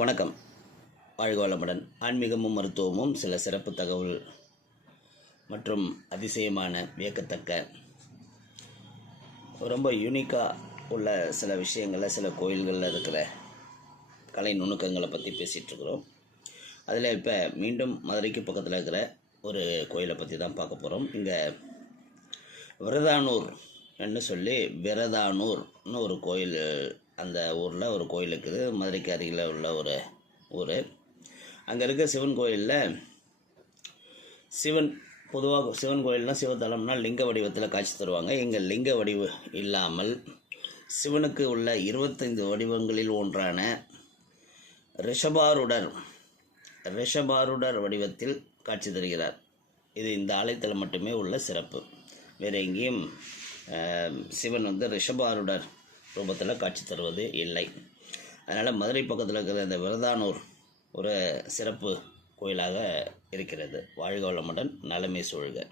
வணக்கம். வாழ்க வளமுடன் ஆன்மீகமும் மருத்துவமும் சில சிறப்பு தகவல் மற்றும் அதிசயமான வியக்கத்தக்க ரொம்ப யூனிக்காக உள்ள சில விஷயங்களில் சில கோயில்களில் இருக்கிற கலை நுணுக்கங்களை பற்றி பேசிகிட்ருக்குறோம் அதில் இப்போ மீண்டும் மதுரைக்கு பக்கத்தில் இருக்கிற ஒரு கோயிலை பற்றி தான் பார்க்க போகிறோம் இங்கே விரதானூர் என்று சொல்லி விரதானூர்னு ஒரு கோயில் அந்த ஊரில் ஒரு கோயில் இருக்குது. மதுரைக்கு அருகில் உள்ள ஒரு ஊர். அங்கே இருக்க சிவன் கோயிலில் சிவன் பொதுவாக சிவன் கோயில்னால் சிவத்தலம்னா லிங்க வடிவத்தில் காட்சி தருவாங்க. இங்கே லிங்க வடிவு இல்லாமல் சிவனுக்கு உள்ள இருபத்தைந்து வடிவங்களில் ஒன்றான ரிஷபாருடர் ரிஷபாருடர் வடிவத்தில் காட்சி தருகிறார். இது இந்த ஆலயத்தில் மட்டுமே உள்ள சிறப்பு. வேறு எங்கேயும் சிவன் வந்து ரிஷபாருடர் ரூபத்தில் காட்சி தருவது இல்லை. அதனால் மதுரை பக்கத்தில் இருக்கிற இந்த விரதானூர் ஒரு சிறப்பு கோயிலாக இருக்கிறது. வாழ்க வளமுடன் நலமே சூழ்க.